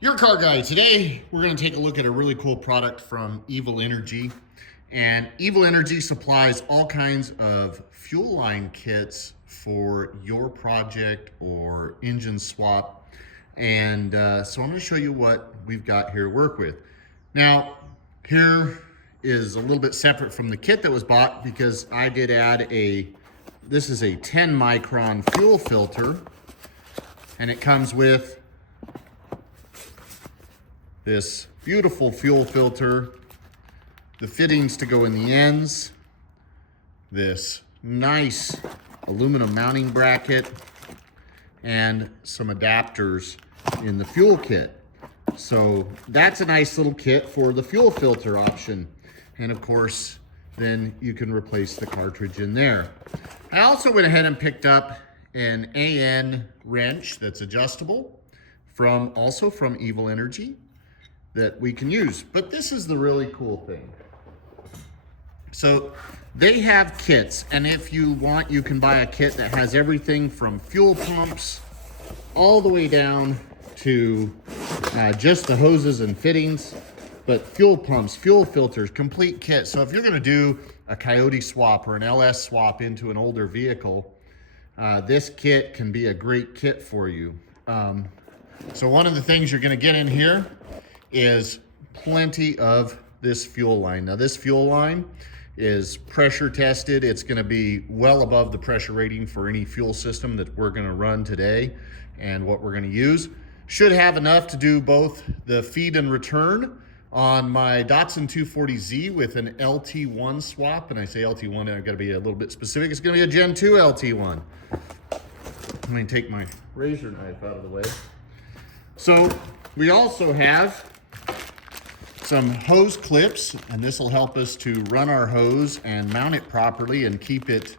Your car guy. Today, we're going to take a look at a really cool product from Evil Energy. And Evil Energy supplies all kinds of fuel line kits for your project or engine swap. And so I'm going to show you what we've got here to work with. Now, here is a little bit separate from the kit that was bought because I did add this is a 10 micron fuel filter, and it comes with this beautiful fuel filter, the fittings to go in the ends, this nice aluminum mounting bracket, and some adapters in the fuel kit. So that's a nice little kit for the fuel filter option. And of course, then you can replace the cartridge in there. I also went ahead and picked up an AN wrench that's adjustable also from Evil Energy, that we can use. But this is the really cool thing. So they have kits, and if you want, you can buy a kit that has everything from fuel pumps all the way down to just the hoses and fittings. But fuel pumps, fuel filters, complete kit. So if you're gonna do a Coyote swap or an LS swap into an older vehicle, this kit can be a great kit for you. So one of the things you're gonna get in here is plenty of this fuel line. Now this fuel line is pressure tested. It's gonna be well above the pressure rating for any fuel system that we're gonna run today and what we're gonna use. Should have enough to do both the feed and return on my Datsun 240z with an LT1 swap. And I say LT1, I've gotta be a little bit specific. It's gonna be a Gen 2 LT1. Let me take my razor knife out of the way. So we also have some hose clips, and this will help us to run our hose and mount it properly and keep it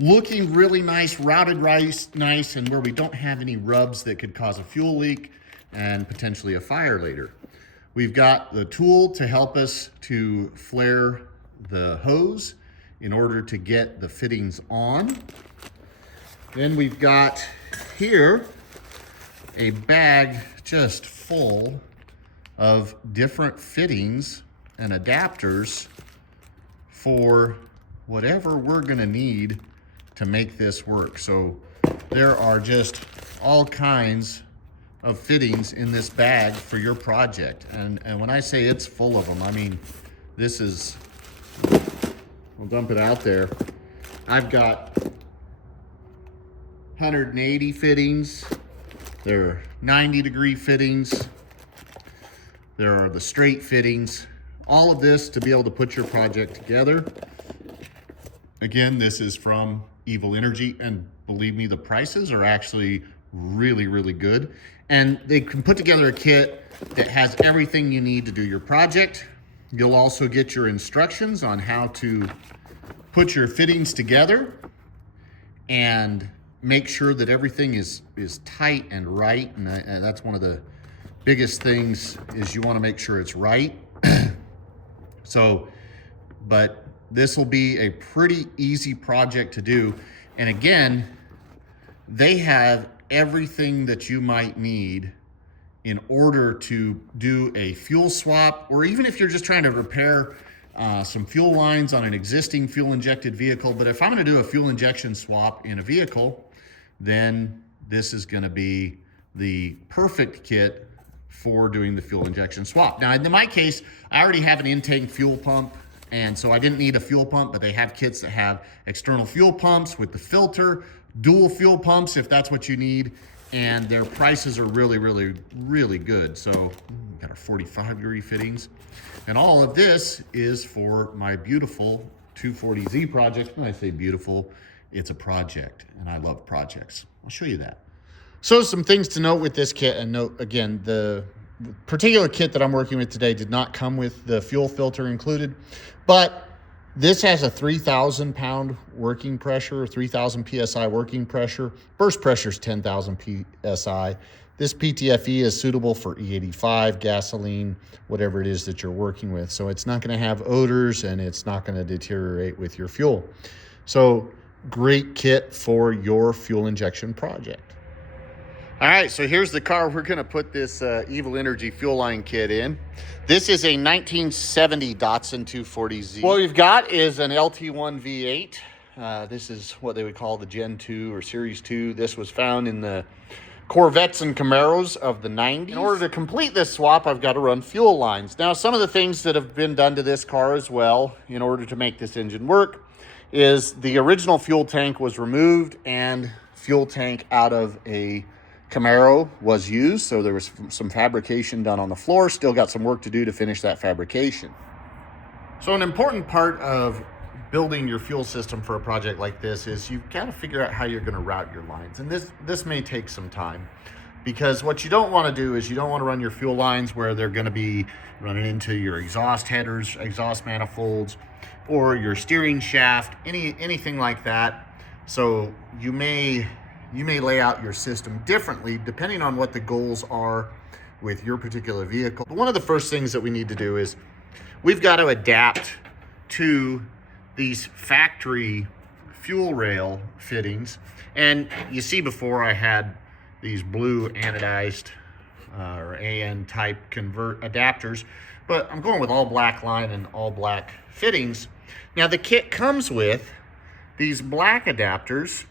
looking really nice, routed nice, and where we don't have any rubs that could cause a fuel leak and potentially a fire later. We've got the tool to help us to flare the hose in order to get the fittings on. Then we've got here a bag just full of different fittings and adapters for whatever we're gonna need to make this work. So there are just all kinds of fittings in this bag for your project. And when I say it's full of them, I mean, this is, we'll dump it out there. I've got 180 fittings. There are 90-degree fittings. There are the straight fittings. All of this to be able to put your project together. Again, this is from Evil Energy, and believe me, the prices are actually really, really good. And they can put together a kit that has everything you need to do your project. You'll also get your instructions on how to put your fittings together and make sure that everything is tight and right. And that's one of the biggest things, is you want to make sure it's right. So, but this will be a pretty easy project to do. And again, they have everything that you might need in order to do a fuel swap, or even if you're just trying to repair some fuel lines on an existing fuel injected vehicle. But if I'm gonna do a fuel injection swap in a vehicle, then this is gonna be the perfect kit for doing the fuel injection swap. Now, in my case, I already have an intake fuel pump, and so I didn't need a fuel pump, but they have kits that have external fuel pumps with the filter, dual fuel pumps if that's what you need, and their prices are really, really, really good. So got our 45-degree fittings. And all of this is for my beautiful 240Z project. When I say beautiful, it's a project, and I love projects. I'll show you that. So some things to note with this kit, and note again, the particular kit that I'm working with today did not come with the fuel filter included, but this has a 3,000 pound working pressure, 3,000 PSI working pressure. Burst pressure is 10,000 PSI. This PTFE is suitable for E85, gasoline, whatever it is that you're working with. So it's not gonna have odors, and it's not gonna deteriorate with your fuel. So great kit for your fuel injection project. All right, so here's the car we're gonna put this Evil Energy fuel line kit in. This is a 1970 Datsun 240z. What we've got is an LT1 V8. This is what they would call the Gen 2 or Series 2. This was found in the Corvettes and Camaros of the 90s. In order to complete this swap, I've got to run fuel lines. Now, some of the things that have been done to this car as well, in order to make this engine work, is the original fuel tank was removed and fuel tank out of a Camaro was used. So there was some fabrication done on the floor. Still got some work to do to finish that fabrication. So an important part of building your fuel system for a project like this is you've got to figure out how you're going to route your lines. And this may take some time, because what you don't want to do is you don't want to run your fuel lines where they're going to be running into your exhaust headers, exhaust manifolds, or your steering shaft, anything like that. So you may lay out your system differently depending on what the goals are with your particular vehicle. But one of the first things that we need to do is we've got to adapt to these factory fuel rail fittings. And you see before I had these blue anodized or AN type convert adapters, but I'm going with all black line and all black fittings. Now the kit comes with these black adapters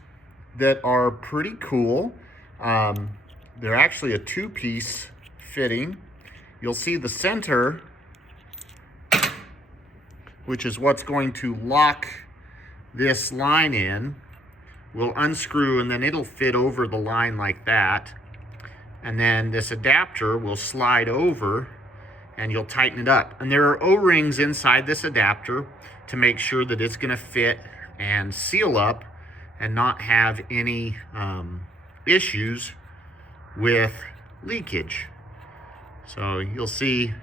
that are pretty cool. They're actually a two-piece fitting. You'll see the center, which is what's going to lock this line in, will unscrew, and then it'll fit over the line like that. And then this adapter will slide over and you'll tighten it up. And there are O-rings inside this adapter to make sure that it's gonna fit and seal up and not have any issues with leakage. So you'll see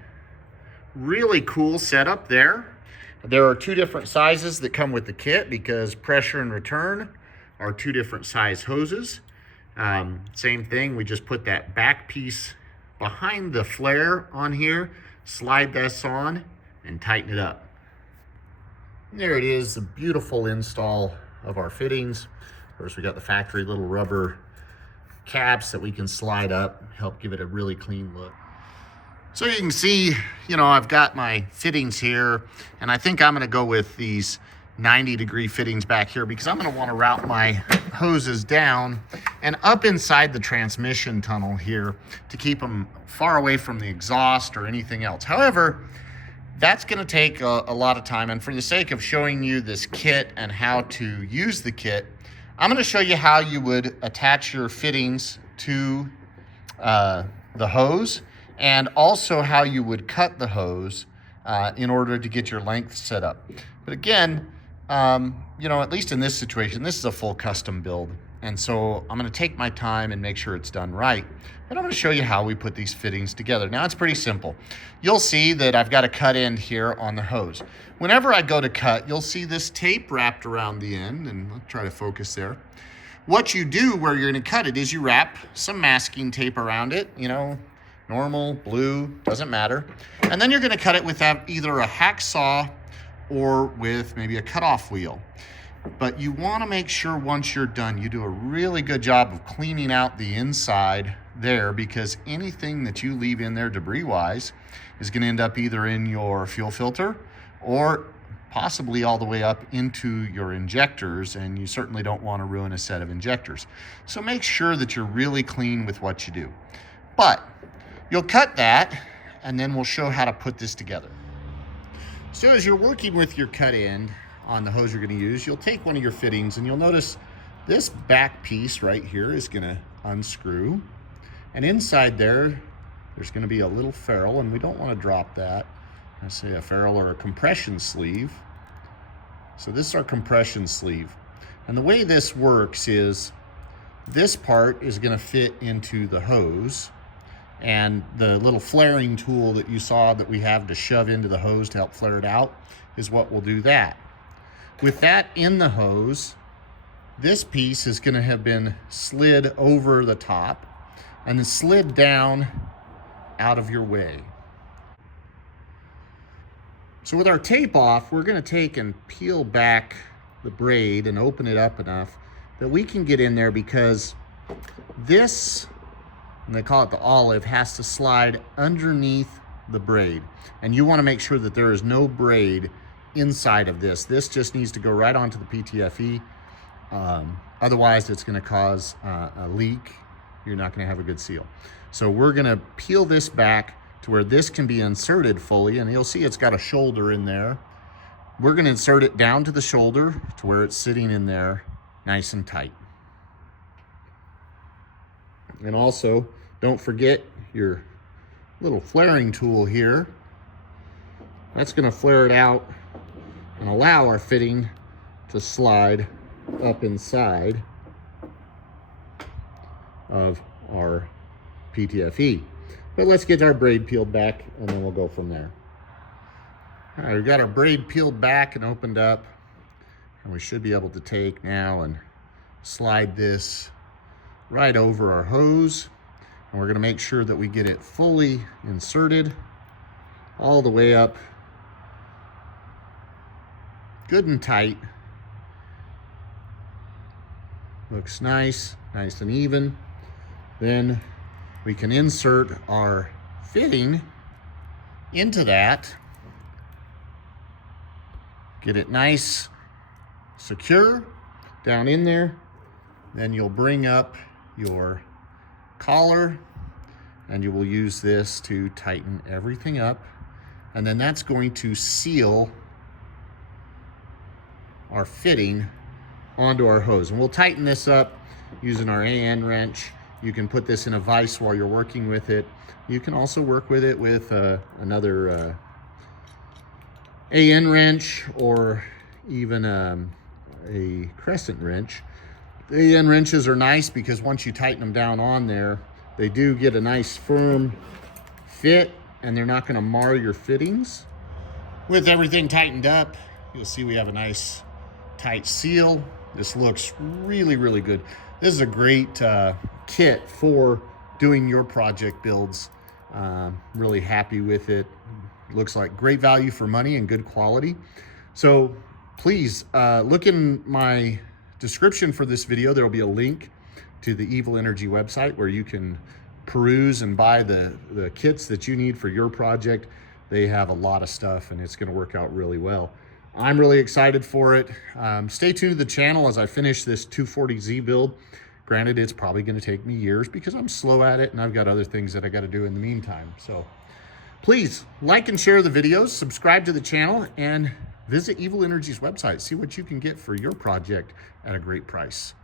really cool setup there. There are two different sizes that come with the kit because pressure and return are two different size hoses. Same thing, we just put that back piece behind the flare on here, slide this on, and tighten it up. And there it is, a beautiful install of our fittings. Of course, we got the factory little rubber caps that we can slide up, help give it a really clean look. So you can see, I've got my fittings here, and I think I'm gonna go with these 90-degree fittings back here because I'm gonna wanna route my hoses down and up inside the transmission tunnel here to keep them far away from the exhaust or anything else. However, that's gonna take a lot of time, and for the sake of showing you this kit and how to use the kit, I'm gonna show you how you would attach your fittings to the hose, and also how you would cut the hose in order to get your length set up. But again, at least in this situation, this is a full custom build. And so I'm gonna take my time and make sure it's done right. But I'm gonna show you how we put these fittings together. Now it's pretty simple. You'll see that I've got a cut end here on the hose. Whenever I go to cut, you'll see this tape wrapped around the end, and I'll try to focus there. What you do where you're gonna cut it is you wrap some masking tape around it, normal, blue, doesn't matter. And then you're gonna cut it with either a hacksaw or with maybe a cutoff wheel. But you wanna make sure once you're done, you do a really good job of cleaning out the inside there, because anything that you leave in there debris-wise is gonna end up either in your fuel filter or possibly all the way up into your injectors, and you certainly don't wanna ruin a set of injectors. So make sure that you're really clean with what you do. But you'll cut that, and then we'll show how to put this together. So as you're working with your cut end on the hose you're gonna use, you'll take one of your fittings, and you'll notice this back piece right here is gonna unscrew. And inside there's gonna be a little ferrule, and we don't wanna drop that. I say a ferrule or a compression sleeve. So this is our compression sleeve. And the way this works is this part is gonna fit into the hose, and the little flaring tool that you saw that we have to shove into the hose to help flare it out is what will do that. With that in the hose, this piece is gonna have been slid over the top and then slid down out of your way. So with our tape off, we're gonna take and peel back the braid and open it up enough that we can get in there, because this and they call it the olive, has to slide underneath the braid. And you want to make sure that there is no braid inside of this. This just needs to go right onto the PTFE. Otherwise, it's going to cause a leak. You're not going to have a good seal. So we're going to peel this back to where this can be inserted fully, and you'll see it's got a shoulder in there. We're going to insert it down to the shoulder to where it's sitting in there nice and tight. And also, don't forget your little flaring tool here. That's going to flare it out and allow our fitting to slide up inside of our PTFE. But let's get our braid peeled back and then we'll go from there. All right, we've got our braid peeled back and opened up, and we should be able to take now and slide this right over our hose. And we're going to make sure that we get it fully inserted all the way up, good and tight. Looks nice, nice and even. Then we can insert our fitting into that, get it nice, secure down in there. Then you'll bring up your collar and you will use this to tighten everything up. And then that's going to seal our fitting onto our hose. And we'll tighten this up using our AN wrench. You can put this in a vise while you're working with it. You can also work with it with another AN wrench or even a crescent wrench. The AN wrenches are nice because once you tighten them down on there, they do get a nice firm fit and they're not going to mar your fittings. With everything tightened up, you'll see we have a nice tight seal. This looks really, really good. This is a great kit for doing your project builds. Really happy with it. Looks like great value for money and good quality. So please look in my description for this video. There will be a link to the Evil Energy website where you can peruse and buy the kits that you need for your project. They have a lot of stuff and it's going to work out really well. I'm really excited for it. Stay tuned to the channel as I finish this 240Z build. Granted, it's probably going to take me years because I'm slow at it and I've got other things that I got to do in the meantime. So please like and share the videos, subscribe to the channel, and visit Evil Energy's website. See what you can get for your project at a great price.